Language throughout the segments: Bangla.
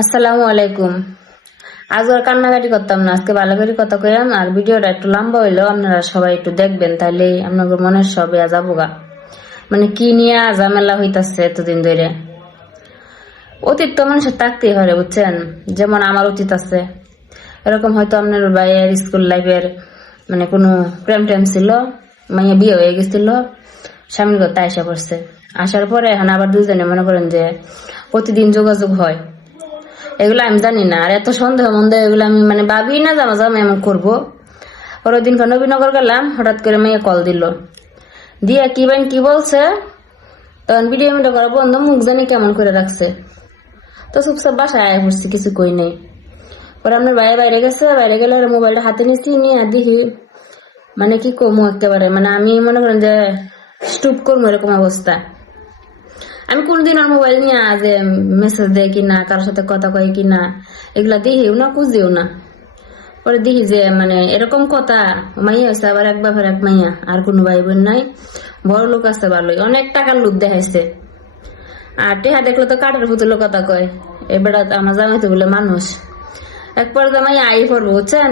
আসসালামু আলাইকুম। আজ আর কান্নাকাটি করতাম না, আজকে ভালো করে কথা কইলাম, আর ভিডিওটা একটু লম্বা হইলেও আপনারা সবাই একটু দেখবেন, তাইলে আপনাদের মনের সব যাব মানে কি নিয়ে ঝামেলা হইতাছে এতদিন ধরে অতীত তো মানুষের থাকতেই হয় বুঝছেন? যেমন আমার অতীত আছে। এরকম হয়তো আপনার ভাইয়ের স্কুল লাইফের মানে কোনো প্রেম টেম ছিল, মাইয়া বিয়ে হয়ে গেছিল, স্বামীর করতে আসা করছে আসার পরে এখন আবার দুজনে মনে করেন যে প্রতিদিন যোগাযোগ হয়। এগুলো আমি জানি না। আর এত সন্দেহ মন্দেহ এগুলো আমি মানে ভাবি না জামা জামা এমন করব। ওর ওই দিনকে নবীনগর গেলাম, হঠাৎ করে মেয়ে কল দিল। দিয়া কি বাইন কি বলছে? তখন ভিডিও মিডিও করা বন্ধ, মুখ জানি কেমন করে রাখছে। তো চুপচাপ বাসায় আয় পড়ছি, কিছু কই নেই। পরে আপনার বাইরে বাইরে গেছে, বাইরে গেলে মোবাইলটা হাতে নিচ্ছি নিয়ে দেখি। মানে কি কমু একেবারে? মানে আমি মনে করেন যে স্টুপ করব এরকম অবস্থা। আমি কোনদিন আর মোবাইল নিয়ে যে মেসেজ দেয় কিনা, কারোর সাথে কথা কয় কিনা, এগুলা দেখিও না, খুঁজেও না। পরে দেখি যে মানে এরকম কথা, মাইয়া হয়েছে আবার এক বাপের এক মাইয়া, আর কোনো ভাই বোন নাই। বড় লোক আছে ভালোই, অনেক টাকার লোক দেখাইছে। আর টেহা দেখলে তো কাঠের পুতুলো কথা কয় এবার আমার জামাইতে বলে মানুষ। একবার মাইয়া আই পড়ব, বুঝছেন?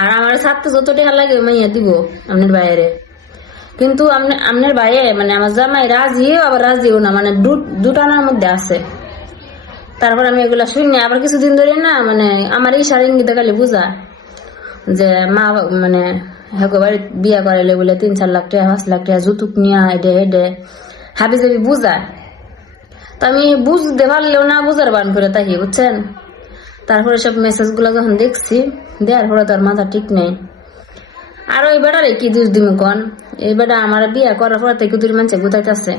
আর আমার ছাত্র যত টাকা লাগে, মাইয়া দিব আপনার বাইরে। কিন্তু আপনি- আপনার ভাইয়ে মানে আমার জামাই রাজিও, আবার রাজিও না মানে দুটানার মধ্যে আছে। তারপর আমি এগুলা শুনি, আবার কিছুদিন ধরে না মানে আমার এই সার ইঙ্গিতে খালি বুঝা যে মা মানে হেগো বাড়ি বিয়া করাইলে বলে তিন, চার লাখ টাকা, পাঁচ লাখ টাকা যৌতুক নিয়ে, এডে হেডে হাবি যাবি বুঝায় তো আমি বুঝতে পারলেও না বুঝার বান করে তাই বুঝছেন? তারপরে সব মেসেজগুলো যখন দেখছি, দেওয়ার পরে তোর মাথা ঠিক নেই। আর ওই বেটারে কি দুষ দিমু কন? এই বেটা আমার বিয়া করার পর থেকে দুই মানুষে গুতাইতেছে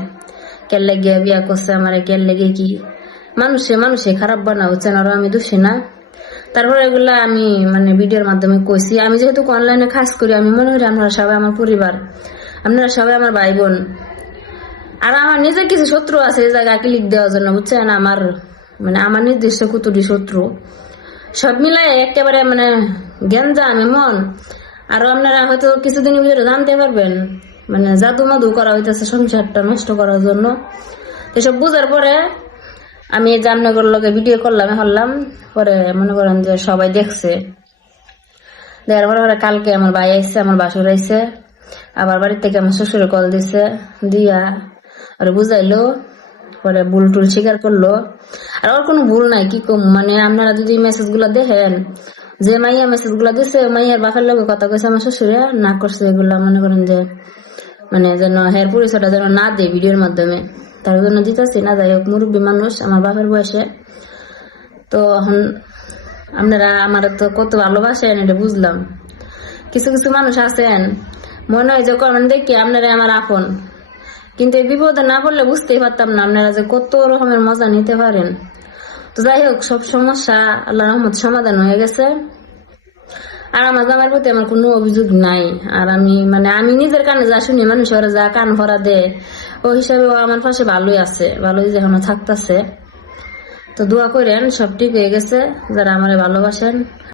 কেল লেগে বিয়া করছে আমার কেল লেগে কি? মানুষে মানুষে খারাপ বানা হচ্ছে আরও আমি দোষী না। তারপরে এগুলা আমি মানে ভিডিওর মাধ্যমে কইছি। আমি যেহেতু অনলাইনে কাজ করি, আমি মনে করি আপনারা সবাই আমার পরিবার। আপনারা সবাই আমার ভাই বোন আর আমার নিজের কিছু শত্রু আছে এই জায়গায় ক্লিক দেওয়ার জন্য, বুঝছেন? আমার মানে আমার নির্দিষ্ট কুতুরি শত্রু? সব মিলাই একেবারে মানে জ্ঞান যা আমি এমন। আর আপনারা হয়তো কিছুদিন ভিতরে জানতে পারবেন মানে জাদু মাদু করা হইতেছে সংসারটা নষ্ট করার জন্য। এসব বুঝার পরে আমি জামনগর লোকে ভিডিও করলাম হলাম পরে মনে করেন যে সবাই দেখছে। দেওয়ার পরে কালকে আমার ভাই আইসে আমার বাসুর আইসে আবার বাড়ির থেকে আমার শ্বশুর কল দিছে, দিয়া আর বুঝাইলো, পরে ভুল টুল স্বীকার করল। আর ওর কোনো ভুল নাই, কি কম? মানে আপনারা যদি মেসেজগুলা দেখেন যে মাইয়া মেসেজগুলা দিছে, মাইয়ার বাপের লগে কথা কইছে আমার শ্বশুরে, না করছে এগুলা, মনে করেন যে মানে যেন হের পরিচয়টা যেন না দেয় ভিডিওর মাধ্যমে। তার জন্য দিতেছি, না যাই হোক, মুরব্বী মানুষ, আমার বাপের বয়সে। তো এখন আপনারা আমার তো কত ভালোবাসেন, এটা বুঝলাম। কিছু কিছু মানুষ আছেন, মনে হয় যে কমেন্ট দেখি আপনারা আমার আপন। কিন্তু এই বিপদে না পড়লে বুঝতেই পারতাম না, আপনারা যে কত রকমের মজা নিতে পারেন। যাই হোক, সব সমস্যা আল্লাহ রহমত সমাধান হয়ে গেছে। আর আমার জামার প্রতি আমার কোনো অভিযোগ নাই। আর আমি মানে আমি নিজের কানে যা শুনি মানুষ ওরা যা কান ভরা দে ও হিসাবে ও আমার পাশে ভালোই আছে, ভালোই যে থাকতেছে। তো দোয়া করেন, সব ঠিক হয়ে গেছে, যারা আমার ভালোবাসেন।